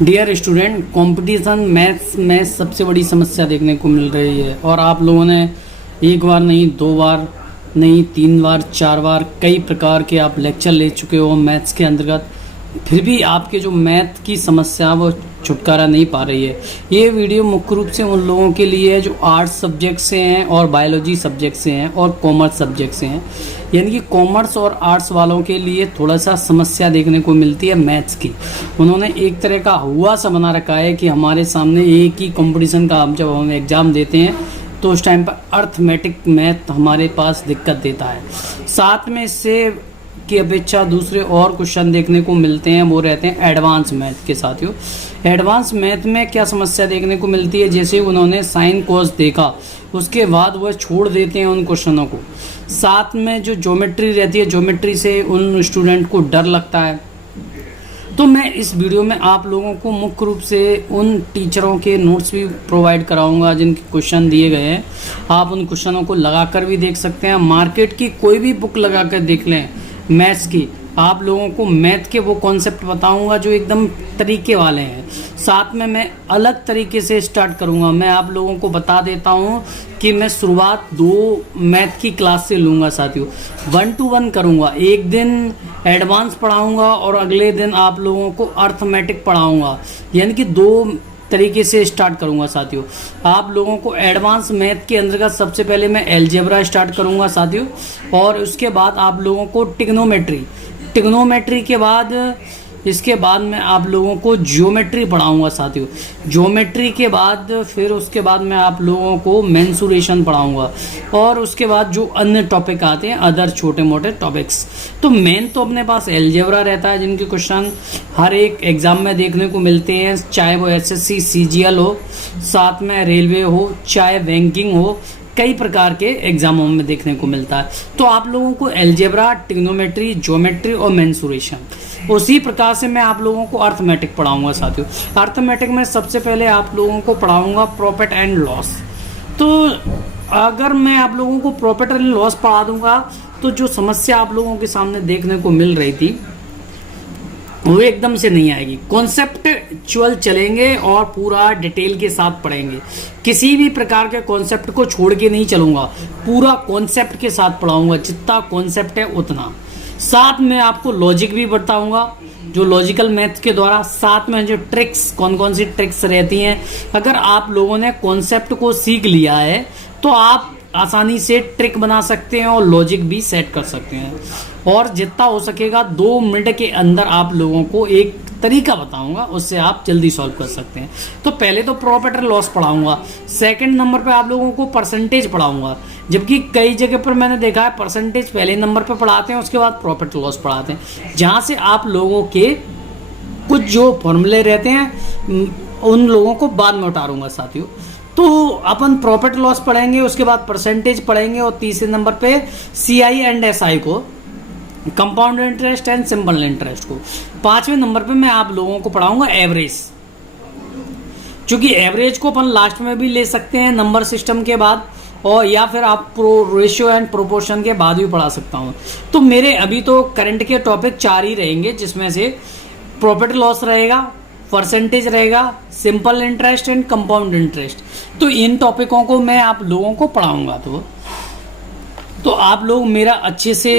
Dear student, competition maths में सबसे बड़ी समस्या देखने को मिल रही है और आप लोगों ने एक बार नहीं, दो बार नहीं, तीन बार, चार बार कई प्रकार के आप लेक्चर ले चुके हो मैथ्स के अंतर्गत, फिर भी आपके जो मैथ की समस्या वो छुटकारा नहीं पा रही है। ये वीडियो मुख्य रूप से उन लोगों के लिए है जो आर्ट्स सब्जेक्ट से हैं और बायोलॉजी सब्जेक्ट से हैं और कॉमर्स सब्जेक्ट से हैं। यानी कि कॉमर्स और आर्ट्स वालों के लिए थोड़ा सा समस्या देखने को मिलती है मैथ्स की। उन्होंने एक तरह का हुआ सा बना रखा है कि हमारे सामने एक ही कंपटीशन का जब हम एग्ज़ाम देते हैं तो उस टाइम पर अर्थमेटिक मैथ हमारे पास दिक्कत देता है। साथ में इससे की अपेक्षा दूसरे और क्वेश्चन देखने को मिलते हैं, वो रहते हैं एडवांस मैथ के। साथियों, एडवांस मैथ में क्या समस्या देखने को मिलती है, जैसे उन्होंने साइन कॉस देखा उसके बाद वह छोड़ देते हैं उन क्वेश्चनों को। साथ में जो ज्योमेट्री रहती है, ज्योमेट्री से उन स्टूडेंट को डर लगता है। तो मैं इस वीडियो में आप लोगों को मुख्य रूप से उन टीचरों के नोट्स भी प्रोवाइड कराऊंगा जिनके क्वेश्चन दिए गए हैं। आप उन क्वेश्चनों को लगाकर भी देख सकते हैं। मार्केट की कोई भी बुक लगाकर देख लें मैथ्स की, आप लोगों को मैथ के वो कॉन्सेप्ट बताऊंगा जो एकदम तरीके वाले हैं। साथ में मैं अलग तरीके से स्टार्ट करूंगा। मैं आप लोगों को बता देता हूं कि मैं शुरुआत 2 मैथ की क्लास से लूँगा साथियों। 1 to 1 करूंगा। एक दिन एडवांस पढ़ाऊंगा और अगले दिन आप लोगों को अर्थमेटिक पढ़ाऊंगा। यानी कि 2 तरीके से स्टार्ट करूंगा साथियों। आप लोगों को एडवांस मैथ के अंतर्गत सबसे पहले मैं अलजेब्रा स्टार्ट करूंगा साथियों, और उसके बाद आप लोगों को टिग्नोमेट्री के बाद इसके बाद मैं आप लोगों को ज्योमेट्री पढ़ाऊंगा साथियों। ज्योमेट्री के बाद फिर उसके बाद मैं आप लोगों को मेंसुरेशन पढ़ाऊंगा, और उसके बाद जो अन्य टॉपिक आते हैं अदर छोटे मोटे टॉपिक्स। तो मेन तो अपने पास अलजेब्रा रहता है जिनके क्वेश्चन हर एक एग्जाम में देखने को मिलते हैं, चाहे वो एसएससी सीजीएल हो, साथ में रेलवे हो, चाहे बैंकिंग हो, कई प्रकार के एग्जामों में देखने को मिलता है। तो आप लोगों को अलजेब्रा, टिग्नोमेट्री, ज्योमेट्री और मेंसुरेशन। उसी प्रकार से मैं आप लोगों को अर्थमेटिक पढ़ाऊंगा साथियों। अर्थमेटिक में सबसे पहले आप लोगों को पढ़ाऊंगा प्रॉफिट एंड लॉस। तो अगर मैं आप लोगों को प्रॉफिट एंड लॉस पढ़ा दूंगा तो जो समस्या आप लोगों के सामने देखने को मिल रही थी वो एकदम से नहीं आएगी। कॉन्सेप्चुअल चलेंगे और पूरा डिटेल के साथ पढ़ेंगे। किसी भी प्रकार के कॉन्सेप्ट को छोड़ के नहीं चलूंगा, पूरा कॉन्सेप्ट के साथ पढ़ाऊंगा। जितना कॉन्सेप्ट है उतना। साथ में आपको लॉजिक भी बताऊंगा, जो लॉजिकल मैथ के द्वारा। साथ में जो ट्रिक्स, कौन कौन सी ट्रिक्स रहती हैं, अगर आप लोगों ने कॉन्सेप्ट को सीख लिया है तो आप आसानी से ट्रिक बना सकते हैं और लॉजिक भी सेट कर सकते हैं। और जितना हो सकेगा 2 मिनट के अंदर आप लोगों को एक तरीका बताऊंगा, उससे आप जल्दी सॉल्व कर सकते हैं। तो पहले तो प्रॉफिट एंड लॉस पढ़ाऊंगा। सेकंड नंबर पे आप लोगों को परसेंटेज पढ़ाऊंगा, जबकि कई जगह पर मैंने देखा है परसेंटेज पहले नंबर पे पढ़ाते हैं, उसके बाद प्रॉफिट लॉस पढ़ाते हैं, जहाँ से आप लोगों के कुछ जो फॉर्मूले रहते हैं उन लोगों को बाद में उतारूंगा साथियों। तो अपन प्रॉफिट लॉस पढ़ेंगे, उसके बाद परसेंटेज पढ़ेंगे, और तीसरे नंबर पे सीआई एंड एसआई को, compound interest and simple interest को। 5वें नंबर पे मैं आप लोगों को पढ़ाऊंगा एवरेज, क्योंकि एवरेज को अपन लास्ट में भी ले सकते हैं नंबर सिस्टम के बाद, और या फिर आप रेशियो एंड प्रोपोर्शन के बाद भी पढ़ा सकता हूँ। तो मेरे अभी तो करंट के टॉपिक 4 ही रहेंगे, जिसमें से प्रॉफिट लॉस रहेगा, परसेंटेज रहेगा, simple interest and compound interest. तो इन टॉपिकों को मैं आप लोगों को पढ़ाऊंगा। तो आप लोग मेरा अच्छे से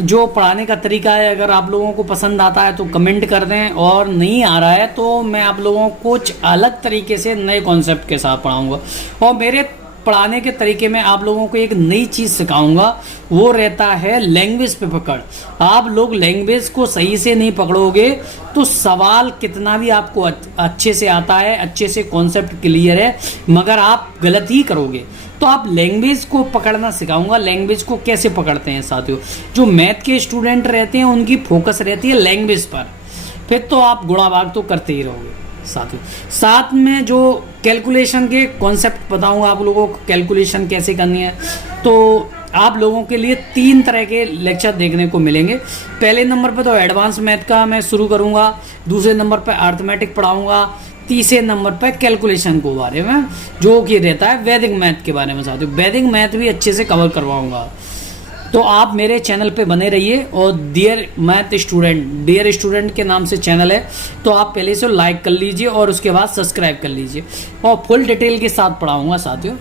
जो पढ़ाने का तरीका है, अगर आप लोगों को पसंद आता है तो कमेंट कर दें, और नहीं आ रहा है तो मैं आप लोगों को कुछ अलग तरीके से नए कॉन्सेप्ट के साथ पढ़ाऊंगा। और मेरे पढ़ाने के तरीके में आप लोगों को एक नई चीज़ सिखाऊंगा, वो रहता है लैंग्वेज पे पकड़। आप लोग लैंग्वेज को सही से नहीं पकड़ोगे तो सवाल कितना भी आपको अच्छे से आता है, अच्छे से कॉन्सेप्ट क्लियर है, मगर आप गलत ही करोगे। तो आप लैंग्वेज को पकड़ना सिखाऊंगा। लैंग्वेज को कैसे पकड़ते हैं साथियों, जो मैथ के स्टूडेंट रहते हैं उनकी फोकस रहती है लैंग्वेज पर, फिर तो आप गुणा भाग तो करते ही रहोगे साथियों। साथ में जो कैलकुलेशन के कॉन्सेप्ट बताऊंगा आप लोगों को, कैलकुलेशन कैसे करनी है। तो आप लोगों के लिए 3 तरह के लेक्चर देखने को मिलेंगे। पहले नंबर पर तो एडवांस मैथ का मैं शुरू करूंगा, दूसरे नंबर पर अर्थमेटिक पढ़ाऊंगा, तीसरे नंबर पर कैलकुलेशन को बारे में, जो कि रहता है वैदिक मैथ के बारे में साथियों। वैदिक मैथ भी अच्छे से कवर करवाऊंगा। तो आप मेरे चैनल पे बने रहिए और डियर स्टूडेंट के नाम से चैनल है, तो आप पहले से लाइक कर लीजिए और उसके बाद सब्सक्राइब कर लीजिए और फुल डिटेल के साथ पढ़ाऊंगा साथियों।